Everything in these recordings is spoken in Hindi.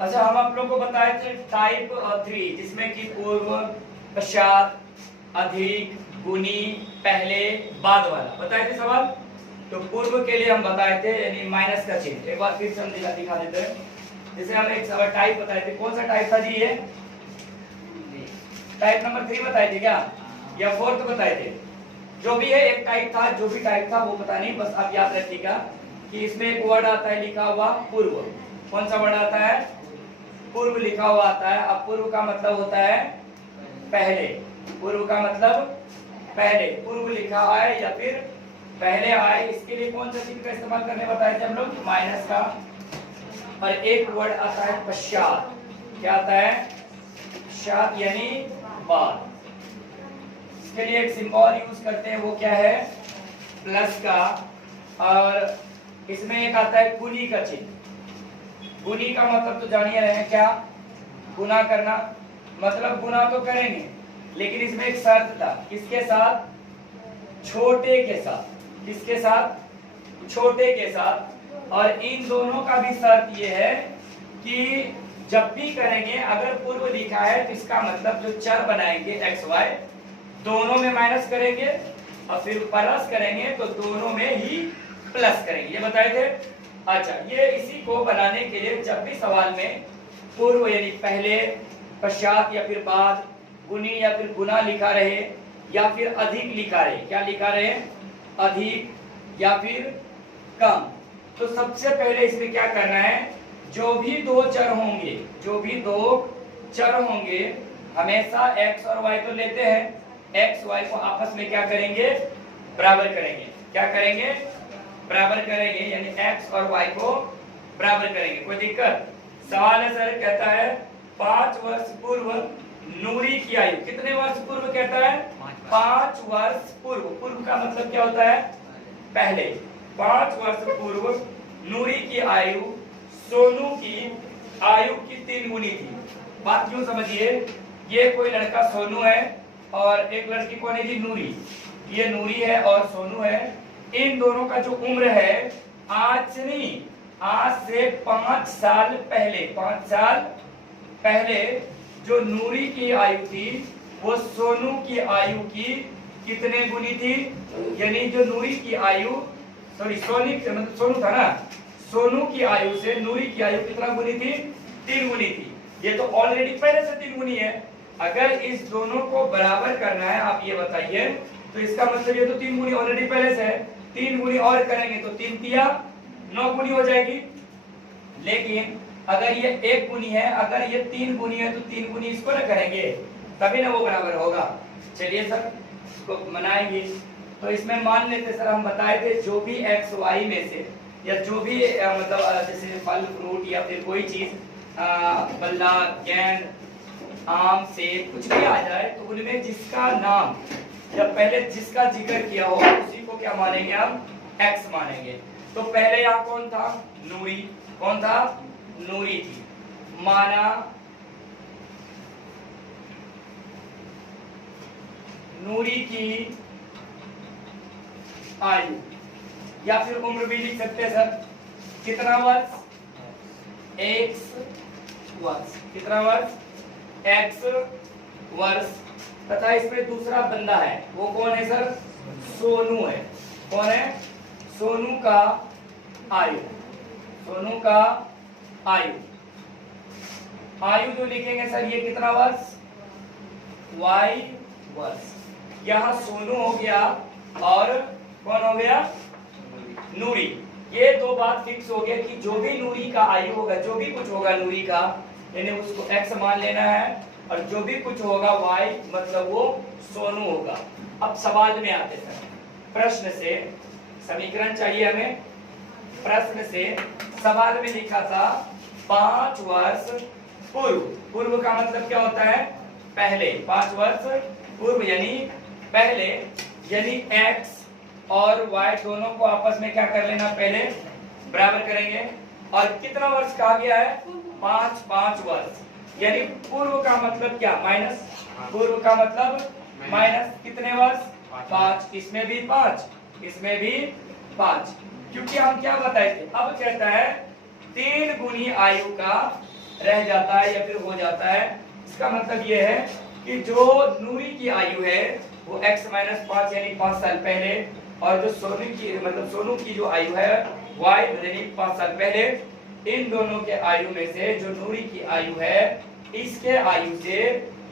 अच्छा, हम आप लोग को बताए थे टाइप 3 जिसमें कि पूर्व, पश्चात, अधिक, गुनी, पहले, बाद वाला बताए थे सवाल। तो पूर्व के लिए हम बताए थे यानी माइनस का चिन्ह। एक बार फिर से हम दिखा देते हैं। जैसे हम एक सवाल टाइप बताए थे, कौन सा टाइप था जी? ये टाइप नंबर 3 बताए थे क्या, या 4th बताए थे? जो भी है एक टाइप था, जो भी टाइप था वो पता नहीं, बस आप याद रखिएगा कि इसमें एक वर्ड आता है लिखा हुआ पूर्व। कौन सा वर्ड आता है? पूर्व लिखा हुआ आता है। अब पूर्व का मतलब होता है पहले। पूर्व का मतलब पहले, पूर्व लिखा है या फिर पहले आए, इसके लिए कौन सा चिन्ह का इस्तेमाल करने बताए थे हम लोग? माइनस का। और एक वर्ड आता है पश्चात। क्या आता है? पश्चात यानी बाद। इसके लिए एक सिंबल यूज करते हैं, वो क्या है? प्लस का। और इसमें एक आता है गुनी का चिन्ह। गुनी का मतलब तो जानिए रहे हैं क्या? गुना करना। मतलब गुना तो करेंगे, लेकिन इसमें एक शर्त था। किसके साथ? छोटे के साथ। किसके साथ? छोटे के साथ। और इन दोनों का भी शर्त ये है कि जब भी करेंगे, अगर पूर्व लिखा है तो इसका मतलब जो चर बनाएंगे एक्स वाई, दोनों में माइनस करेंगे और फिर प्लस करेंगे, तो दोनों में ही प्लस करेंगे। ये बताए थे। अच्छा, ये इसी को बनाने के लिए जब भी सवाल में पूर्व यानी पहले, पश्चात या फिर बाद, गुनी या फिर गुना लिखा रहे, या फिर अधिक लिखा रहे। क्या लिखा रहे? अधिक या फिर कम। तो सबसे पहले इसमें क्या करना है? जो भी दो चर होंगे, जो भी दो चर होंगे, हमेशा x और y तो लेते हैं। x y को आपस में क्या करेंगे? बराबर करेंगे। क्या करेंगे? बराबर करेंगे, यानी x और y को बराबर करेंगे। कोई दिक्कत? सवाल है सर, कहता है 5 वर्ष पूर्व नूरी की आयु। कितने वर्ष पूर्व कहता है? 5 वर्ष पूर्व। पूर्व का मतलब क्या होता है? पहले। 5 वर्ष पूर्व नूरी की आयु सोनू की आयु की 3 गुनी थी। बात क्यों समझिए, ये कोई लड़का सोनू है और एक लड़की कौन है जी? नूरी। ये नूरी है और सोनू है। इन दोनों का जो उम्र है, आज से नहीं, आज से 5 साल पहले, 5 साल पहले जो नूरी की आयु थी वो सोनू की आयु की कितने गुनी थी? यानी जो नूरी की आयु, सॉरी मतलब सोनू था ना, सोनू की आयु से नूरी की आयु कितना गुनी थी? 3 गुनी थी। ये तो ऑलरेडी पहले से 3 गुनी है। अगर इस दोनों को बराबर करना है, आप ये बताइए, तो इसका मतलब ये तो 3 गुनी ऑलरेडी पहले से है। 3 गुनी और करेंगे तो 3 तिया 9 गुनी हो जाएगी। लेकिन अगर ये 1 गुनी है, अगर ये 3 गुनी है, तो 3 गुनी इसको ना करेंगे, तभी ना वो बराबर होगा। चलिए सर, इसको मनाएंगे। तो इसमें मान लेते सर, हम बताए थे जो भी एक्स वाई में से, या जो भी मतलब जैसे फल फ्रूट या फिर कोई चीज, बल्ला, गेंद, आम, सेब, कुछ भी आ जाए, तो उनमें जिसका नाम जब पहले जिसका जिक्र किया हो, उसी को क्या मानेंगे हम? एक्स मानेंगे। तो पहले यहाँ कौन था? नूरी। कौन था? नूरी थी। माना नूरी की आयु, या फिर उम्र भी लिख सकते हैं सर। कितना वर्ष? x वर्ष। कितना वर्ष? x वर्ष। तथा इसमें दूसरा बंदा है, वो कौन है सर? सोनू है। कौन है? सोनू का आयु। सोनू का आयु। आयु जो लिखेंगे सर, ये कितना वर्ष? y वर्ष। यहाँ सोनू हो गया और कौन हो गया? नूरी। ये दो बात फिक्स हो गया कि जो भी नूरी का आयु होगा, जो भी कुछ होगा नूरी का, यानी उसको x मान लेना है, और जो भी कुछ होगा y मतलब वो सोनू होगा। अब सवाल में आते हैं, प्रश्न से समीकरण चाहिए हमें। प्रश्न से सवाल में लिखा था 5 वर्ष पूर्व। पूर्व का मतलब क्या होता है? पहले। 5 वर्ष पूर्व यानी पहले, यानी x और y दोनों को आपस में क्या कर लेना? पहले बराबर करेंगे। और कितना वर्ष कहा गया है? 5 वर्ष। यानी पूर्व का मतलब क्या? माइनस। पूर्व का मतलब माइनस कितने वर्ष? 5। इसमें भी 5, इसमें भी 5, क्योंकि हम क्या बताए थे? अब कहता है 3 गुनी आयु का रह जाता है या फिर हो जाता है। इसका मतलब ये है कि जो नूरी की आयु है वो x माइनस 5 यानी 5 साल पहले, और जो सोनू की मतलब सोनू की जो आयु है y यानी 5 साल पहले, इन दोनों के आयु में से जो नूरी की आयु है इसके आयु से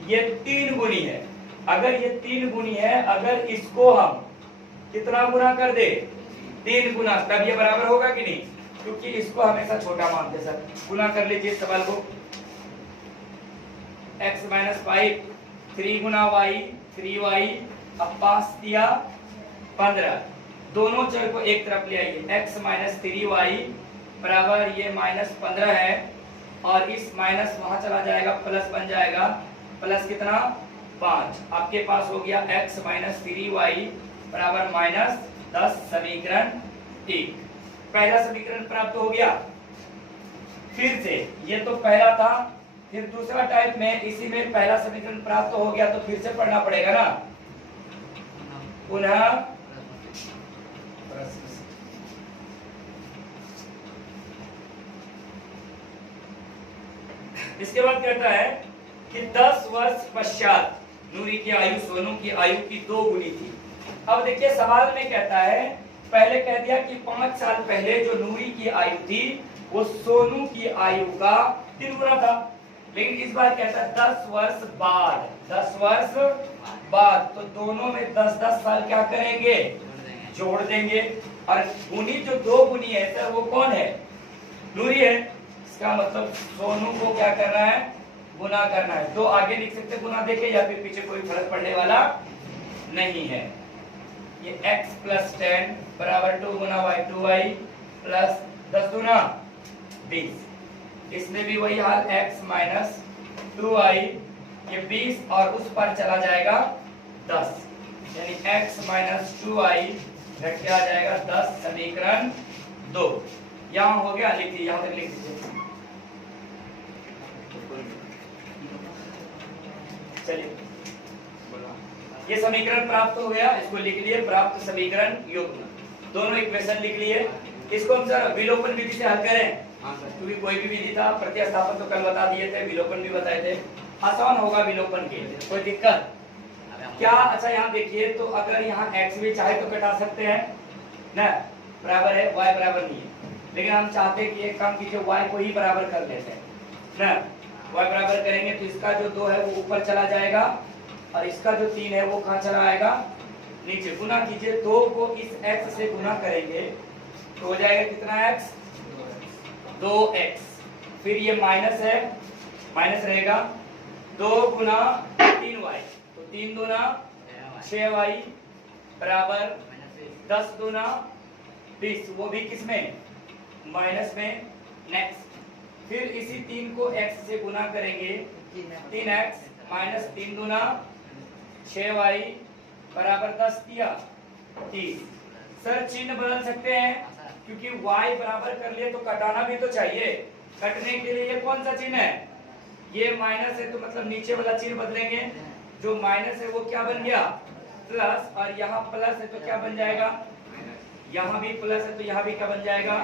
ये 3 गुनी है। अगर ये 3 गुनी है, अगर इसको हम कितना गुना कर दे 3 गुना, तब ये बराबर होगा कि नहीं, क्योंकि इसको हमेशा छोटा मानते सर। गुना कर लीजिए सवाल को, x माइनस 5 3 गुना y 3y, अब 5 दिया 15, दोनों चर को एक तरफ ले आइए, x माइनस 3y बराबर ये माइनस 15 है, और इस माइनस वहां चला जाएगा, प्लस बन जाएगा, प्लस कितना 5, आपके पास हो गया x माइनस 3y बराबर माइनस 10, समीकरण 1। पहला समीकरण प्राप्त हो गया। फिर से ये तो पहला था, फिर दूसरा टाइप में इसी में पहला समीकरण प्राप्त हो गया, तो फिर से पढ़ना पड़ेगा ना, पुनः इसके बाद कहता है कि 10 वर्ष पश्चात नूरी की आयु सोनू की आयु की 2 गुनी थी। अब देखिए सवाल में कहता है, पहले कह दिया कि 5 साल पहले जो नूरी की आयु थी वो सोनू की आयु का 3 गुना था, लेकिन इस बार कहता है 10 वर्ष बाद, 10 वर्ष बाद, तो दोनों में 10-10 साल क्या करेंगे, जोड़ देंगे, और गुनी जो 2 गुनी है सर वो कौन है, नूरी है। इसका मतलब सोनू को क्या करना है, गुना करना है। तो आगे लिख सकते गुना देके, या फिर पीछे कोई फर्क पड़ने वाला नहीं है। ये x प्लस 10 बराबर 2 गुना y 2y प्लस 10 गुना 20, इसमें भी वही हाल, x माइनस 2y, ये 20 और उस पर चला जाएगा 10, यानी x माइनस 2y घट के आ जाएगा 10, समीकरण 2। यहाँ हो गया, लिख दीजिए, यहाँ तक लिख दीजिए। चलिए ये समीकरण प्राप्त हो गया, इसको लिख लिए, प्राप्त समीकरण युग्म, दोनों इक्वेशन लिख लिए। इसको हम सर विलोपन विधि से हल करें, क्योंकि कोई भी विधि था, प्रतिस्थापन तो कल बता दिए थे, विलोपन भी बताए थे, आसान होगा विलोपन के, कोई दिक्कत क्या। अच्छा यहाँ देखिए, तो अगर यहाँ x भी चाहे तो घटा सकते हैं ना, बराबर है, y बराबर नहीं है, लेकिन हम चाहते हैं कि एक काम कीजिए, y को ही बराबर कर लेते हैं ना, y बराबर करेंगे तो इसका जो 2 है वो ऊपर चला जाएगा, और इसका जो 3 है वो कहाँ चला आएगा, नीचे। गुना कीजिए, 2 को इस x से गुना करेंगे तो हो जाएगा कितना x, 2x, फिर ये माइनस है, माइनस रहेगा, 2 गुना 3y, तो 3 दूना 6y बराबर 10 दूना 20, वो भी किसमें, माइनस में। नेक्स्ट, फिर इसी 3 को x से गुना करेंगे, 3x माइनस 3 दूना 6y बराबर 10 दिया 30। सर चिन्ह बदल सकते हैं, क्योंकि y बराबर कर लिए तो कटाना भी तो चाहिए, कटने के लिए ये कौन सा चिन्ह है, ये माइनस है, तो मतलब नीचे वाला चिन्ह बदलेंगे, जो माइनस है वो क्या बन गया, प्लस, और यहाँ प्लस है तो क्या बन जाएगा, यहाँ भी प्लस है तो यहाँ भी क्या बन जाएगा,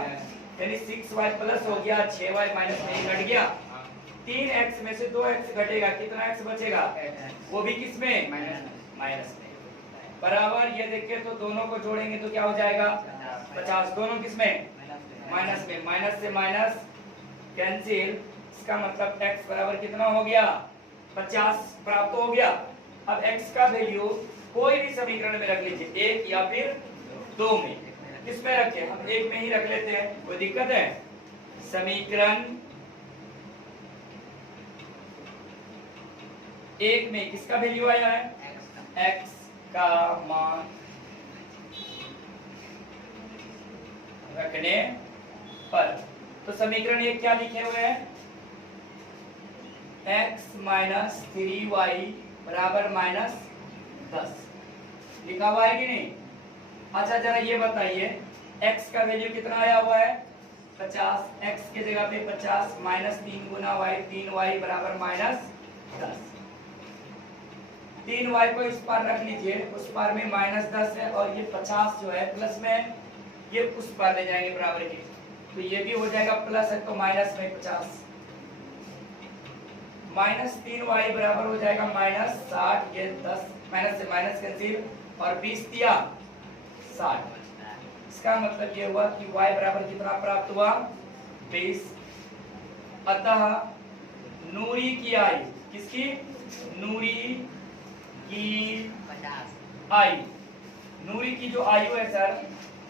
यानी 6y प्लस हो गया, 6y माइनस में घट गया, 3x में से 2x घटेगा, कितना x बचेगा, वो भी किसमें, माइनस में, बराबर। ये देखिए तो दोनों को जोड़ेंगे तो क्या हो जाएगा, 50, दोनों किसमें, माइनस में, माइनस से माइनस कैंसिल, इसका मतलब x बराबर कितना हो गया, 50 प्राप्त हो गया। अब x का वैल्यू कोई भी समीकरण में रख लीजिए, 1 या फिर 2 में, किसमें रखें, हम 1 में ही रख लेते हैं, कोई दिक्कत है। समीकरण 1 में किसका वैल्यू आया है, x का मान रखने पर, तो समीकरण 1 क्या लिखे हुए हैं, x माइनस 3y बराबर माइनस 10 लिखा हुआ है कि नहीं। अच्छा जरा ये बताइए, x का वैल्यू कितना आया हुआ है, 50, x के जगह पे 50 माइनस 3 गुना y, 3y बराबर माइनस 10, 3y को इस पार रख लीजिए, उस पार में माइनस 10 है, और ये 50 जो है प्लस में, ये उस पार ले जाएंगे बराबर के, तो ये भी हो जाएगा, प्लस है तो माइनस में 50, -3y बराबर हो जाएगा -60, ये 10 माइनस से माइनस कैंसिल और 20 दिया 60। इसका मतलब ये हुआ कि y बराबर कितना प्राप्त हुआ 20। अतः नूरी की आयु, किसकी? नूरी की आयु, नूरी की जो आयु है सर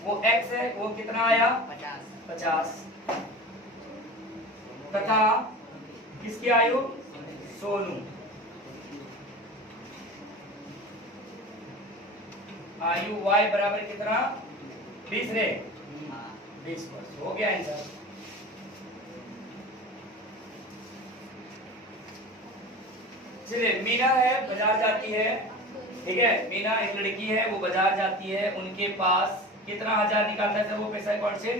वो x है, वो कितना आया 50। तथा किसकी आयु? सोनू, आयु y बराबर कितना 20 रे 20 वर्ष। हो गया आंसर। चलिए, मीना है बाजार जाती है, ठीक है, मीना एक लड़की है, वो बाजार जाती है, उनके पास कितना हजार निकालता है सर वो पैसा? कौन से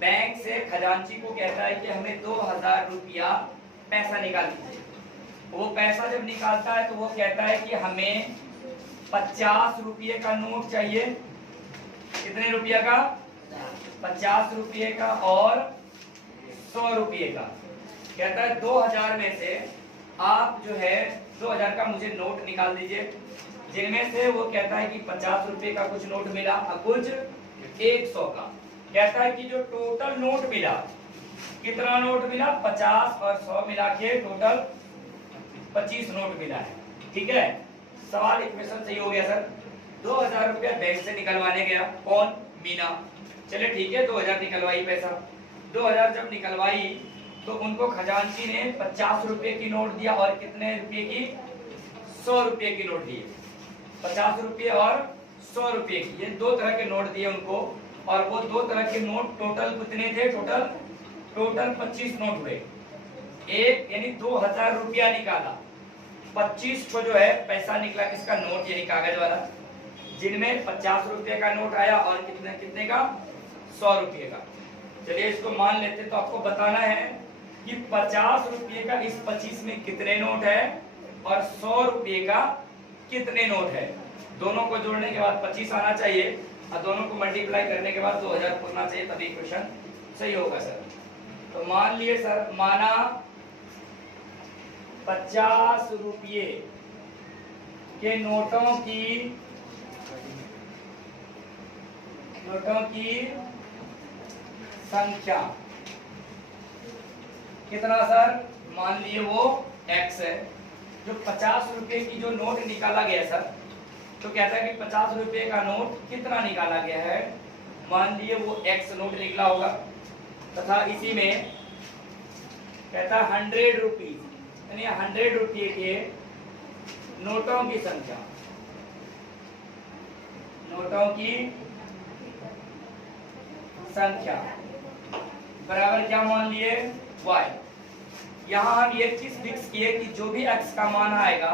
बैंक से खजांची को कहता है कि हमें 2000 रुपया पैसा निकाल दीजिए। वो पैसा जब निकालता है तो वो कहता है कि हमें 50 रुपये का नोट चाहिए। कितने रुपये का? 50 रुपये का और 100 रुपये का। कहता है 2000 में से आप जो है 2000 का मुझे नोट निकाल दीजिए, जिनमें से वो कहता है कि 50 रुपये का कुछ नोट मिला और कुछ 100 का। कहता है कि जो टोटल नोट मिला, कितना नोट मिला? 50 और 100 मिला के टोटल 25 नोट मिला है। ठीक है, सवाल इक्वेशन सही हो गया सर। 2000 रुपया बैंक से निकलवाने गया, कौन? मीना। चले ठीक है, 2000 निकलवाई पैसा। 2000 जब निकलवाई तो उनको खजांची ने 50 रुपए की नोट दिया और कितने रुपए की? 100 रुपए की नोट दिए। 50 रुपए और 100 रुपए की, ये दो तरह के नोट दिए उनको। और वो दो तरह के नोट टोटल कितने थे? टोटल 25 नोट हुए। एक यानी 2000 रुपया निकाला, 25 को जो है पैसा निकला किसका? नोट, यानी कागज वाला, जिनमें 50 रुपए का नोट आया और कितने का? 100 रुपये का। चलिए इसको मान लेते, तो आपको बताना है कि 50 रुपये का इस 25 में कितने नोट है और 100 रुपये का कितने नोट है। दोनों को जोड़ने के बाद 25 आना चाहिए और दोनों को मल्टीप्लाई करने के बाद 2000 पूरना चाहिए, तभी क्वेश्चन सही होगा सर। तो मान लिए सर, माना 50 रुपये के नोटों की संख्या कितना सर? मान लिए वो x है। जो 50 रुपए की जो नोट निकाला गया सर, तो कहता है कि 50 रुपए का नोट कितना निकाला गया है? मान लिए वो x नोट निकला होगा। तथा इसी में कहता है 100 रुपीज, यानी 100 रुपये के नोटों की संख्या, नोटों की संख्या बराबर क्या मान लिए? y। यहाँ हम ये चीज फिक्स किए कि जो भी x का मान आएगा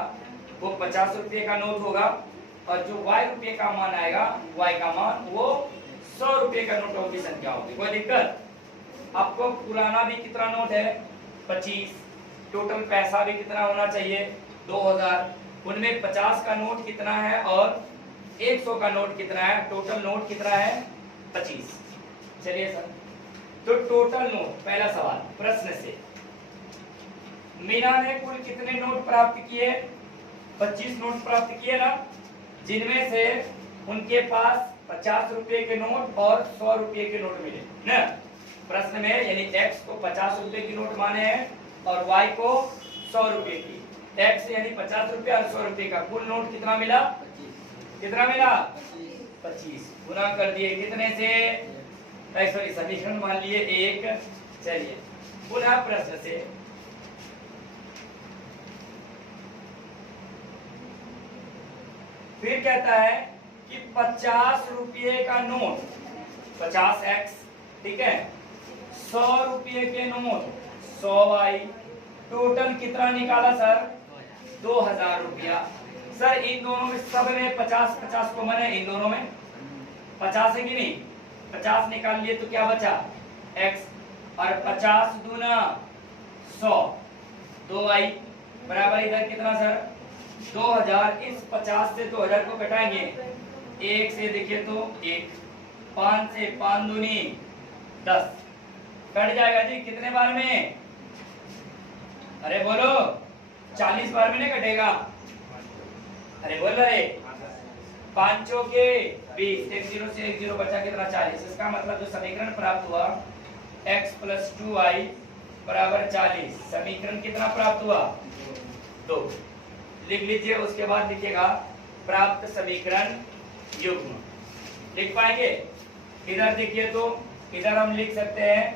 वो 50 रुपये का नोट होगा और जो y रुपये का मान आएगा, y का मान वो 100 रुपये का नोटों की संख्या होगी। कोई दिक्कत? आपको पुराना भी कितना नोट है? 25। टोटल पैसा भी कितना होना चाहिए? 2000। उनमें 50 का नोट कितना है और 100 का नोट कितना है? टोटल नोट कितना है? 25। चलिए सर, तो टोटल नोट, पहला सवाल प्रश्न से, मीना ने कुल कितने नोट प्राप्त किए? 25 नोट प्राप्त किए ना, जिनमें से उनके पास 50 रुपए के नोट और 100 रुपए के नोट मिले ना प्रश्न में। यानी x को 50 रुपए की नोट माने हैं और y को 100 रुपए की। x यानी 50 रुपए और 100 रुपए का कुल नोट कितना मिला? कितना मिला? 25। गुना कर दिए कितने से? सॉरी, समीकरण मान लिए 1। चलिए पुनः प्रश्न से, फिर कहता है कि 50 रुपये का नोट, 50x, ठीक है, 100 रुपये के नोट 100y, टोटल कितना निकाला सर? 2000 रुपया। सर इन दोनों में सब में 50-50 कॉमन है, इन दोनों में 50 है कि नहीं? 50 निकाल लिए तो क्या बचा? x और 50 दूना 100, 2y बराबर इधर कितना सर? 2000। इस 50 से 2000 को घटाएंगे, 1 से देखिए तो 1, 5 से 5 दूनी 10, कट जाएगा जी कितने बार में? अरे बोलो, 40 बार में नहीं कटेगा। अरे बोल रहे, 5 चौके 20, एक 0 से एक 0 बचा कितना 40। इसका मतलब जो समीकरण प्राप्त हुआ x + 2y = 40, समीकरण कितना प्राप्त हुआ 2 लिख लीजिए। उसके बाद लिखिएगा प्राप्त समीकरण युग्म। लिख पाएंगे? इधर देखिए तो इधर हम लिख सकते हैं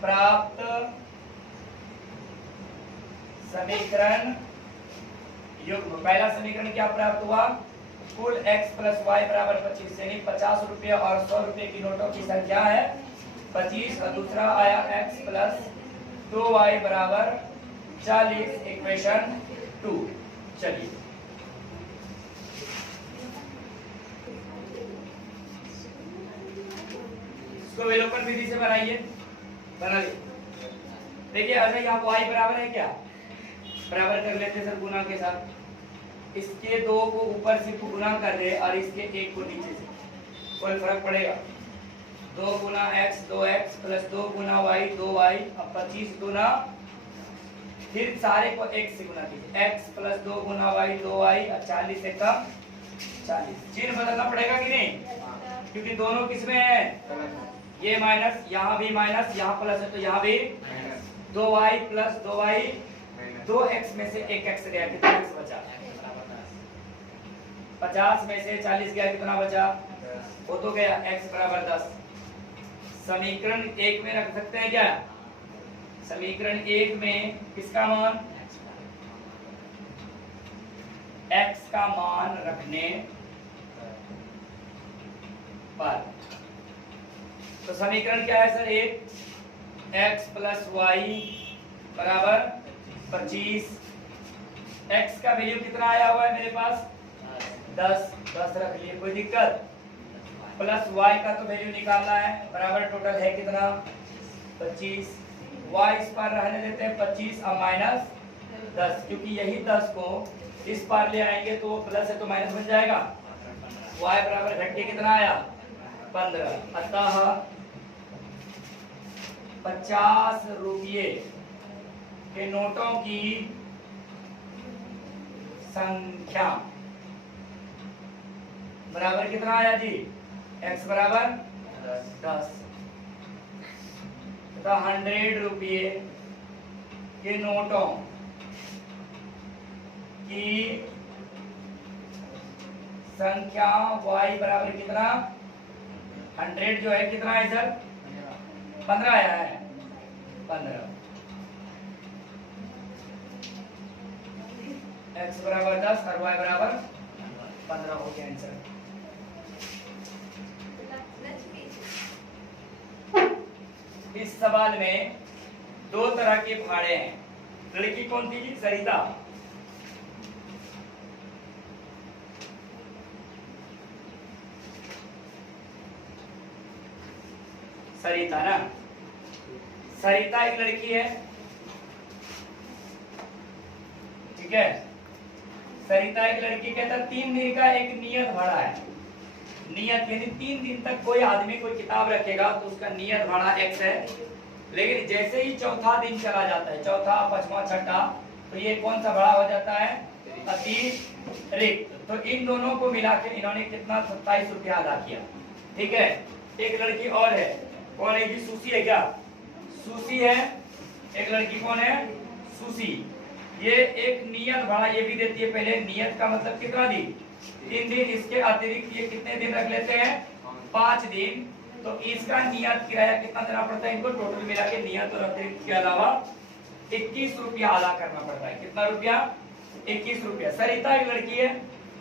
प्राप्त समीकरण युग्म। पहला समीकरण क्या प्राप्त हुआ? कुल x + y = 25, यानी 50 रुपये और 100 रुपये की नोटों की संख्या है 25। और दूसरा आया x + 2y = 40, इक्वेशन 2। चलिए इसको विलोपन विधि से बनाइए। बना ली। देखिए अगर यहाँ y बराबर है क्या, बराबर कर लेते सर गुना के साथ। इसके 2 को ऊपर से गुना कर दे और इसके 1 को नीचे से, कोई फर्क पड़ेगा? 2 गुना x 2x + 2 गुना y 2y। अब 25 गुना, फिर सारे को 1 से गुना कीजिए, x + 2 गुना y 2y और 40 से कम 40। चिन्ह बदलना पड़ेगा कि नहीं? क्योंकि दोनों किसमें है? ये माइनस, यहाँ भी माइनस, यहाँ प्लस है तो यहाँ भी 2y + 2y, 2x में से 1x गया, कितना x बचा? 50 में से 40 गया, कितना बचा? वो तो गया x = 10। समीकरण 1 में रख सकते हैं क्या? समीकरण 1 में किसका मान? x का मान रखने पर। तो समीकरण क्या है सर? 1 x + y = 25। x का वैल्यू कितना आया हुआ है मेरे पास? 10 रख लिए, कोई दिक्कत? प्लस y का तो वैल्यू निकालना है, बराबर टोटल है कितना 25। y इस पार रहने देते हैं 25 और माइनस 10, क्योंकि यही 10 को इस पार ले आएंगे तो प्लस है तो माइनस बन जाएगा। y बराबर घट के कितना आया 15। अतः 50 रुपये के नोटों की संख्या बराबर कितना आया जी? x बराबर 10 तथा 100 रुपये के नोटों की संख्या y बराबर कितना? 100 जो है कितना है सर? 15 आया है, 15। x बराबर 10 और y बराबर 15 हो गया आंसर। इस सवाल में 2 तरह के भाड़े हैं। लड़की कौन थी जी? सरिता। सरिता ना, सरिता एक लड़की है, ठीक है। सरिता एक लड़की के अंदर 3 दिन का एक नियत भाड़ा है। नियत यानी 3 दिन तक कोई आदमी कोई किताब रखेगा तो उसका नियत भाड़ा x है। लेकिन जैसे ही चौथा दिन चला जाता है, चौथा, पांचवा, छठा, तो ये कौन सा भाड़ा हो जाता है? अतिरिक्त। तो इन दोनों को मिला के इन्होंने कितना 27 रुपया अदा किया, ठीक है। एक लड़की और है, कौन है जी? सुसी है क्या? सुसी है एक लड़की। कौन है? सुसी। ये एक नियत भाड़ा ये भी देती है। पहले नियत का मतलब कितना दी? 3 दिन। इसके अतिरिक्त ये कितने दिन रख लेते हैं? 5 दिन। तो इसका नियत किराया कितना देना पड़ता है इनको? टोटल मिला के नियत और अतिरिक्त के अलावा 21 रुपया अदा करना पड़ता है। कितना रुपया? 21 रुपया। सरिता एक लड़की है,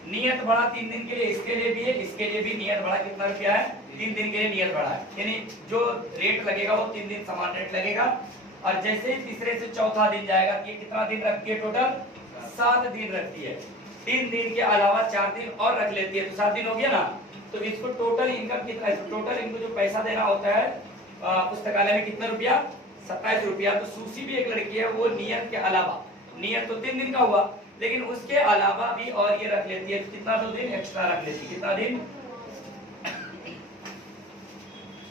नियत भाड़ा 3 दिन के लिए इसके लिए भी है, इसके लिए भी नियत भाड़ा कितना रुपया है? 3 दिन के लिए नियत भाड़ा है। यानी जो रेट लगेगा वो 3 दिन समान रेट लगेगा। और जैसे ही तीसरे से चौथा दिन जाएगा, ये कितना दिन रखती है? टोटल 7 दिन रखती है। 3 दिन के अलावा 4 दिन और रख लेती है तो 7 दिन हो गया ना। तो इसको टोटल इनकम कितना है? टोटल इनको जो पैसा देना होता है पुस्तकालय में कितना रुपया? 27 रुपया। तो सुसी भी एक लड़की है, वो नियत के अलावा, नियत तो 3 दिन का हुआ, लेकिन उसके अलावा भी और ये रख लेती है। कितना? 2 दिन एक्स्ट्रा रख लेती है। कितना दिन?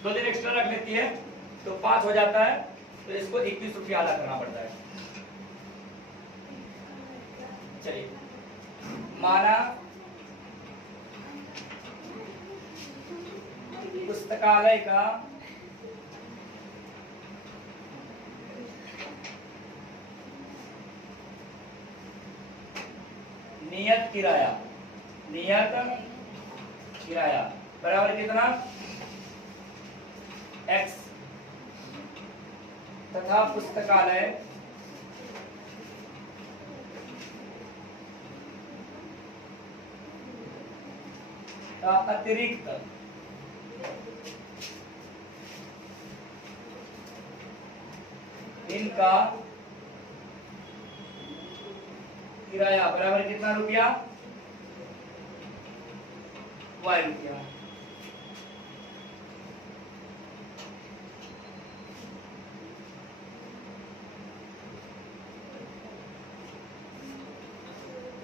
2 दिन एक्स्ट्रा रख लेती है तो 5 हो जाता है। तो इसको 21 रुपया अदा करना पड़ता है। चलिए, माना पुस्तकालय का नियत किराया बराबर कितना x, तथा पुस्तकालय का अतिरिक्त इनका किराया बराबर कितना रुपया, y रुपया।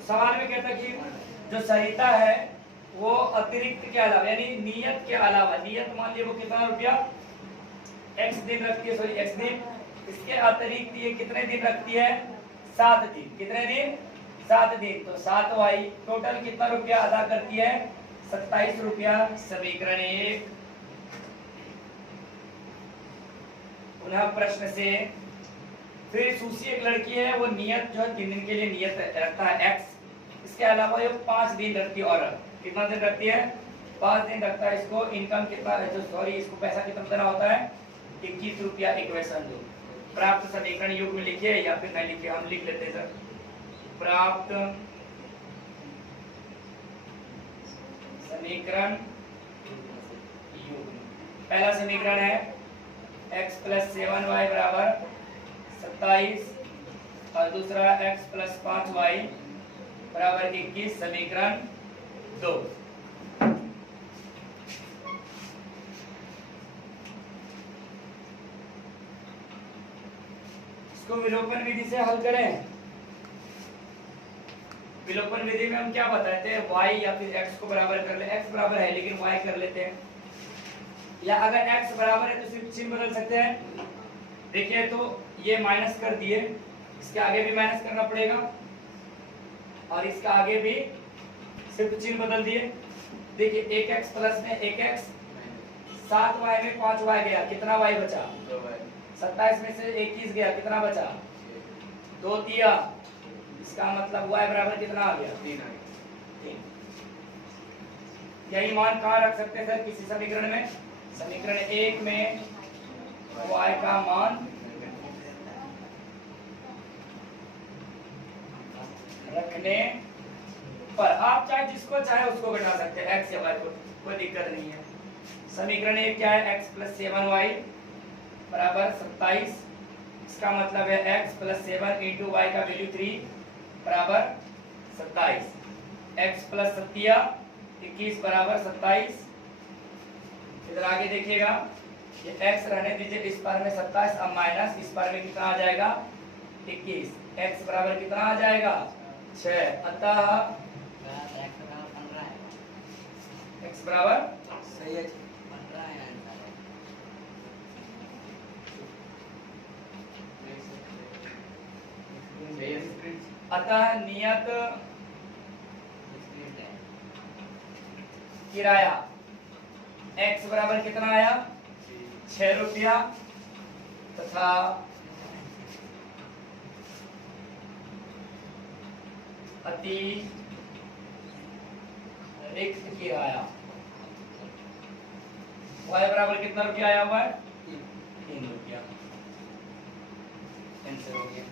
सवाल में कहता कि जो सरिता है वो अतिरिक्त के अलावा यानी नियत के अलावा, नियत मान लिया वो कितना रुपया x दिन रखती है, सॉरी x दिन, इसके अतिरिक्त ये कितने दिन रखती है, 7 दिन। कितने दिन, 7 दिन। तो 7y टोटल कितना रुपया अदा करती है, 27 रुपया। समीकरण 1। पुनः प्रश्न से, फिर सुशी एक लड़की है, वो नियत जो है 3 दिन के लिए नियत रखता है x, इसके अलावा ये 5 दिन रखती है। औरत कितना दिन रखती है, 5 दिन रखता है। इसको इनकम कितना, जो सॉरी इसको पैसा कितना देना होता है, 21 रुपया। इक्वेशन 2। प्राप्त समीकरण युग में लिखिए या फिर नहीं लिखिए, हम लिख लेते हैं सर। प्राप्त समीकरण युग, पहला समीकरण है x + 7y बराबर 27 और दूसरा x + 5y बराबर 21। समीकरण 2। इसको विलोपन विधि से हल करें। विलोपन विधि में हम क्या बताते हैं, y या फिर x को बराबर कर ले, x बराबर है लेकिन y कर लेते हैं, या अगर x बराबर है तो सिर्फ चिन्ह बदल सकते हैं। देखिए तो ये माइनस कर दिए, इसके आगे भी माइनस करना पड़ेगा और इसका आगे भी सिर्फ चिन्ह बदल दिए। देखिए 1x प्लस में 1x, 7y में 5y गया, कितना y बचा, 27 में से 21 गया, कितना बचा, 2 दिया। इसका मतलब y बराबर कितना आ गया, 3। यही मान कहाँ रख सकते हैं सर, किसी समीकरण में। समीकरण 1 में y का मान रखने पर आप चाहे जिसको चाहे उसको घटा सकते हैं, x या y को, कोई दिक्कत नहीं है। समीकरण 1 क्या है, x + 7y बराबर 27। इसका मतलब है x + 7 × y का वैल्यू 3 बराबर 27। x + 7 21 बराबर 27। इधर आगे देखिएगा, ये x रहने दीजिए, इस पार में 27, अब माइनस, इस पार में कितना आ जाएगा, 21। x बराबर कितना आ जाएगा, 6। अतः x बराबर सही है, अतः नियत किराया x बराबर कितना आया, 6 रुपया, तथा अतिरिक्त किराया y बराबर कितना रुपया आया हुआ है, 3 रुपया। आंसर हो गया।